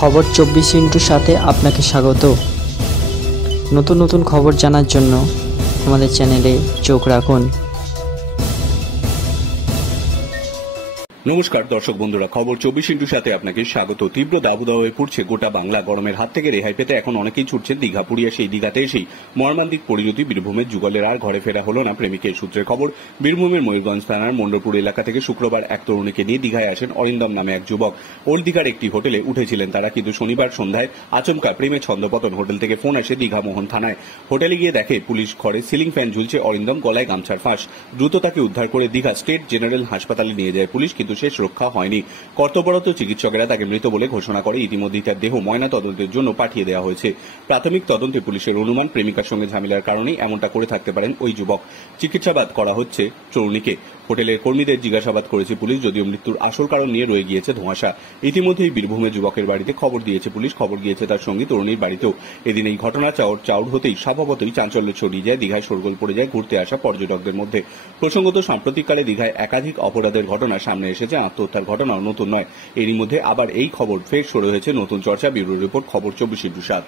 খবর 24 সাথে আপনাকে স্বাগত। নতুন নতুন খবর জানার জন্য আমাদের চ্যানেলে চোখ রাখুন। নমস্কার দর্শক বন্ধুরা, খবর 24 সাথে আপনাকে স্বাগত। তীব্র দাবদাহে পুড়ছে গোটা বাংলা। গরমের হাত থেকে রেহাই পেতে এখন অনেকেই ছুটছেন দীঘা। পুরিয়া সেই দীঘাতে এসেই মর্মান্তিক পরিণতি। বীরভূমের যুগলের আর ঘরে ফেরা হলো না প্রেমিকের। সূত্রের খবর, বীরভূমের ময়ূরগঞ্জ থানার মন্ডলপুর এলাকা থেকে শুক্রবার এক তরুণীকে নিয়ে দীঘায় আসেন অরিন্দম নামে এক যুবক। ওল্ড দীঘার একটি হোটেলে উঠেছিলেন তারা, কিন্তু শনিবার সন্ধ্যায় আচমকা প্রেমে ছন্দপতন। হোটেল থেকে ফোন আসে দীঘা মোহন থানায়। হোটেলে গিয়ে দেখে পুলিশ ঘরে সিলিং ফ্যান ঝুলছে, অরিন্দম গলায় গামছার ফাঁস। দ্রুত তাকে উদ্ধার করে দীঘা স্টেট জেনারেল হাসপাতালে নিয়ে যায় পুলিশ, কিন্তু শেষ রক্ষা হয়নি। কর্তব্যরত চিকিৎসকেরা তাকে মৃত বলে ঘোষণা করে। ইতিমধ্যেই তার দেহ ময়না তদন্তের জন্য পাঠিয়ে দেওয়া হয়েছে। প্রাথমিক তদন্তে পুলিশের অনুমান, প্রেমিকার সঙ্গে ঝামেলার কারণেই এমনটা করে থাকতে পারেন ওই যুবক। চিকিৎসাবাদ করা হচ্ছে তরুণীকে। হোটেলের কর্মীদের জিজ্ঞাসাবাদ করেছে পুলিশ, যদিও মৃত্যুর আসল কারণ নিয়ে রয়ে গিয়েছে ধোঁয়াশা। ইতিমধ্যেই বীরভূমের যুবকের বাড়িতে খবর দিয়েছে পুলিশ। খবর গিয়েছে তার সঙ্গী তরুণীর বাড়িতেও। এদিন এই ঘটনা চাউর হতেই স্বভাবতই চাঞ্চল্য ছড়িয়ে যায়। দীঘায় শোরগোল পড়ে যায় ঘুরতে আসা পর্যটকদের মধ্যে। প্রসঙ্গত, সাম্প্রতিককালে দীঘায় একাধিক অপরাধের ঘটনা সামনে এসেছে। আত্মহত্যার ঘটনাও নতুন নয়। এরই মধ্যে আবার এই খবর ফের শুরু হয়েছে নতুন চর্চা। ব্যুরো রিপোর্ট, খবর 24/7।